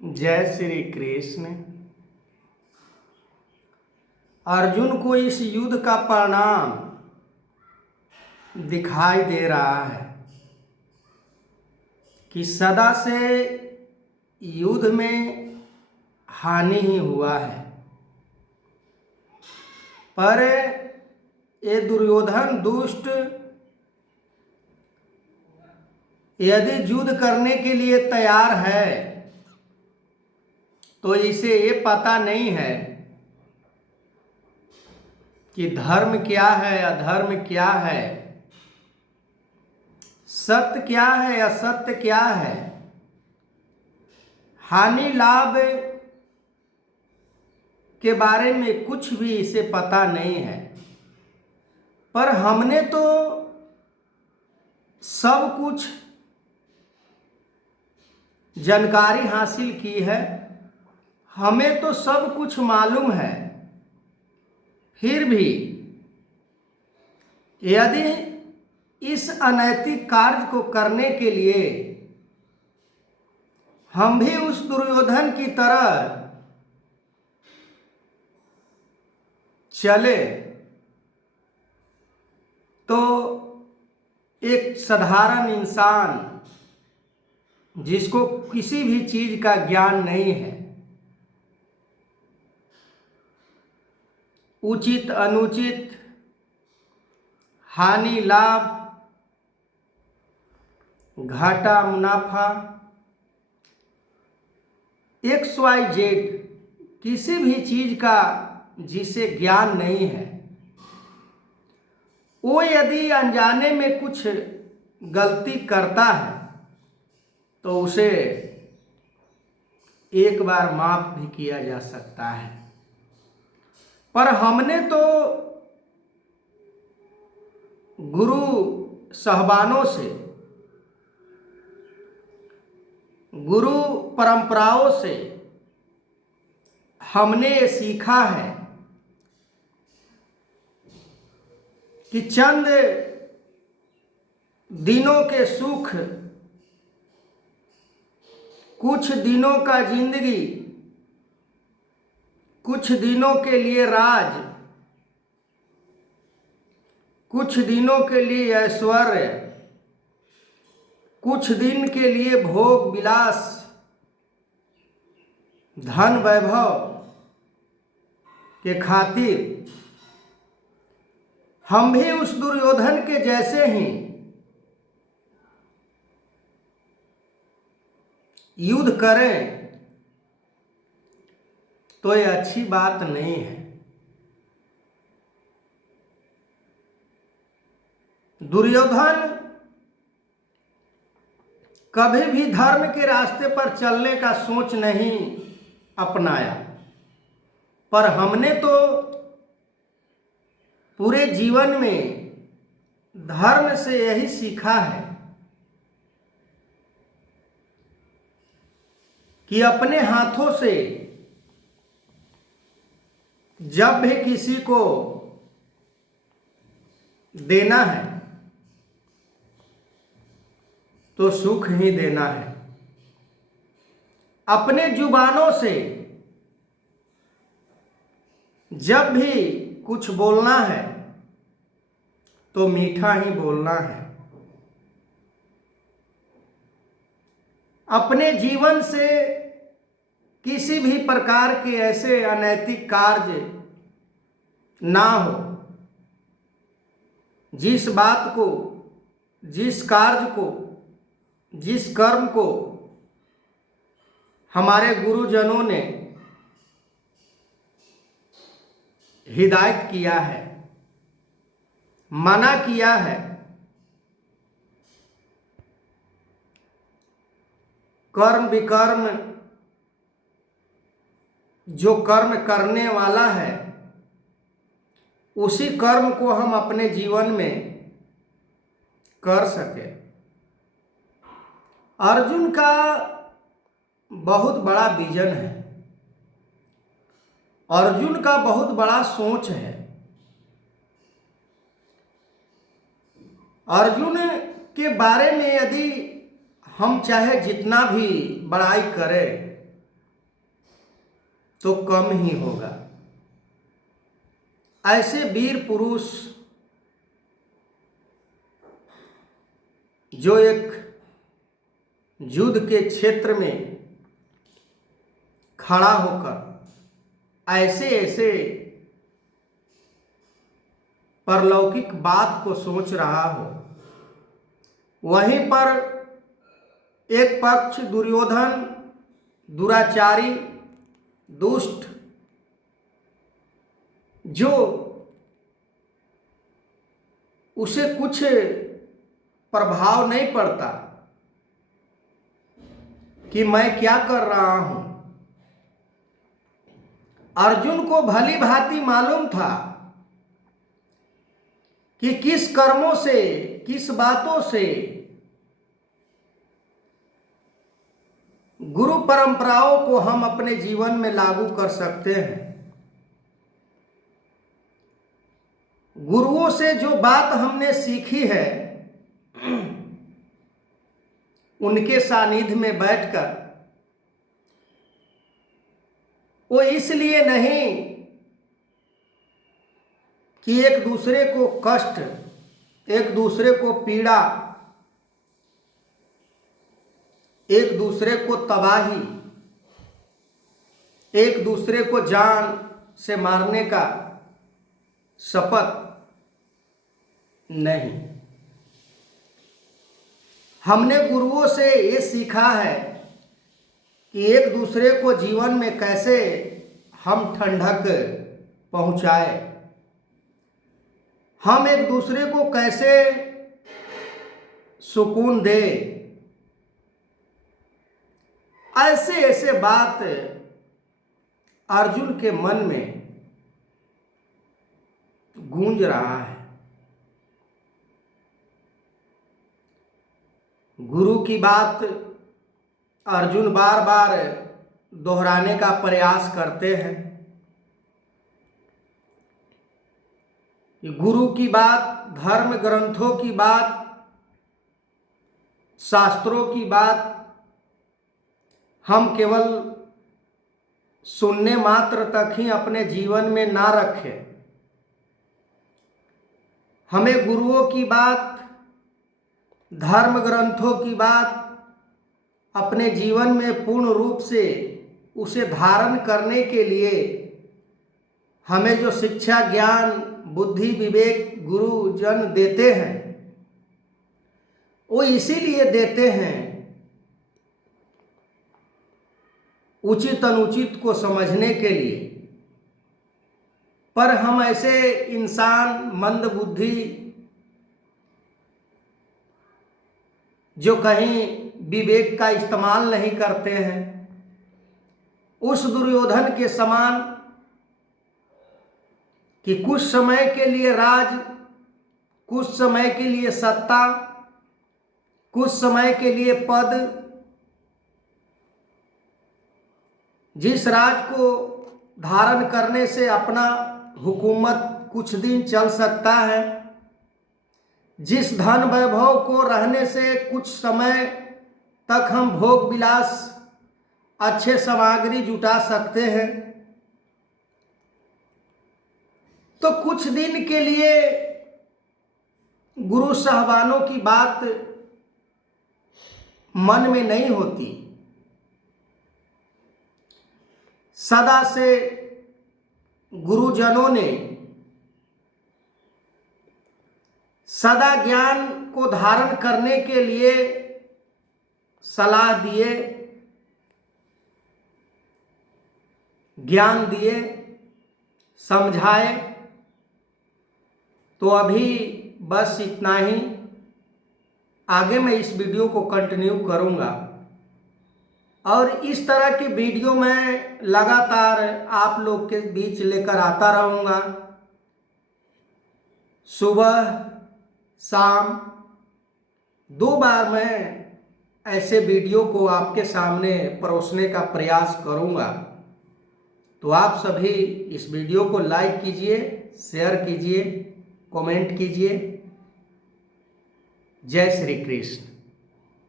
जय श्री कृष्ण। अर्जुन को इस युद्ध का परिणाम दिखाई दे रहा है कि सदा से युद्ध में हानि ही हुआ है, पर ये दुर्योधन दुष्ट यदि युद्ध करने के लिए तैयार है तो इसे ये पता नहीं है कि धर्म क्या है, अधर्म क्या है, सत्य क्या है, असत्य क्या है, हानि लाभ के बारे में कुछ भी इसे पता नहीं है। पर हमने तो सब कुछ जानकारी हासिल की है, हमें तो सब कुछ मालूम है, फिर भी यदि इस अनैतिक कार्य को करने के लिए हम भी उस दुर्योधन की तरह चले तो एक साधारण इंसान जिसको किसी भी चीज का ज्ञान नहीं है, उचित अनुचित, हानि लाभ, घाटा मुनाफा, XYZ किसी भी चीज का जिसे ज्ञान नहीं है, वो यदि अनजाने में कुछ गलती करता है तो उसे एक बार माफ भी किया जा सकता है। पर हमने तो गुरु साहबानों से, गुरु परंपराओं से हमने ये सीखा है कि चंद दिनों के सुख, कुछ दिनों का जिंदगी, कुछ दिनों के लिए राज, कुछ दिनों के लिए ऐश्वर्य, कुछ दिन के लिए भोग विलास, धन वैभव के खातिर हम भी उस दुर्योधन के जैसे ही युद्ध करें तो ये अच्छी बात नहीं है। दुर्योधन कभी भी धर्म के रास्ते पर चलने का सोच नहीं अपनाया, पर हमने तो पूरे जीवन में धर्म से यही सीखा है कि अपने हाथों से जब भी किसी को देना है तो सुख ही देना है। अपने जुबानों से जब भी कुछ बोलना है तो मीठा ही बोलना है। अपने जीवन से किसी भी प्रकार के ऐसे अनैतिक कार्य ना हो, जिस बात को, जिस कार्य को, जिस कर्म को हमारे गुरुजनों ने हिदायत किया है, मना किया है, कर्म विकर्म, जो कर्म करने वाला है उसी कर्म को हम अपने जीवन में कर सके। अर्जुन का बहुत बड़ा विजन है, अर्जुन का बहुत बड़ा सोच है। अर्जुन के बारे में यदि हम चाहे जितना भी बड़ाई करें तो कम ही होगा। ऐसे वीर पुरुष जो एक युद्ध के क्षेत्र में खड़ा होकर ऐसे ऐसे परलौकिक बात को सोच रहा हो, वहीं पर एक पक्ष दुर्योधन दुराचारी दुष्ट जो उसे कुछ प्रभाव नहीं पड़ता कि मैं क्या कर रहा हूं। अर्जुन को भली भांति मालूम था कि किस कर्मों से, किस बातों से गुरु परंपराओं को हम अपने जीवन में लागू कर सकते हैं। गुरुओं से जो बात हमने सीखी है, उनके सानिध्य में बैठकर, वो इसलिए नहीं कि एक दूसरे को कष्ट, एक दूसरे को पीड़ा, एक दूसरे को तबाही, एक दूसरे को जान से मारने का शपथ नहीं। हमने गुरुओं से ये सीखा है कि एक दूसरे को जीवन में कैसे हम ठंडक पहुंचाए, हम एक दूसरे को कैसे सुकून दे। ऐसे ऐसे बात अर्जुन के मन में गूंज रहा है। गुरु की बात अर्जुन बार बार दोहराने का प्रयास करते हैं। गुरु की बात, धर्म ग्रंथों की बात, शास्त्रों की बात हम केवल सुनने मात्र तक ही अपने जीवन में ना रखें। हमें गुरुओं की बात, धर्म ग्रंथों की बात अपने जीवन में पूर्ण रूप से उसे धारण करने के लिए हमें जो शिक्षा, ज्ञान, बुद्धि, विवेक गुरुजन देते हैं, वो इसीलिए देते हैं उचित अनुचित को समझने के लिए। पर हम ऐसे इंसान मंद बुद्धि जो कहीं विवेक का इस्तेमाल नहीं करते हैं, उस दुर्योधन के समान कि कुछ समय के लिए राज, कुछ समय के लिए सत्ता, कुछ समय के लिए पद, जिस राज को धारण करने से अपना हुकूमत कुछ दिन चल सकता है, जिस धन वैभव को रहने से कुछ समय तक हम भोग विलास, अच्छे सामग्री जुटा सकते हैं, तो कुछ दिन के लिए गुरु साहबानों की बात मन में नहीं होती। सदा से गुरुजनों ने सदा ज्ञान को धारण करने के लिए सलाह दिए, ज्ञान दिए, समझाए। तो अभी बस इतना ही। आगे मैं इस वीडियो को कंटिन्यू करूंगा और इस तरह के वीडियो मैं लगातार आप लोग के बीच लेकर आता रहूंगा। सुबह शाम 2 बार मैं ऐसे वीडियो को आपके सामने परोसने का प्रयास करूंगा। तो आप सभी इस वीडियो को लाइक कीजिए, शेयर कीजिए, कमेंट कीजिए। जय श्री कृष्ण।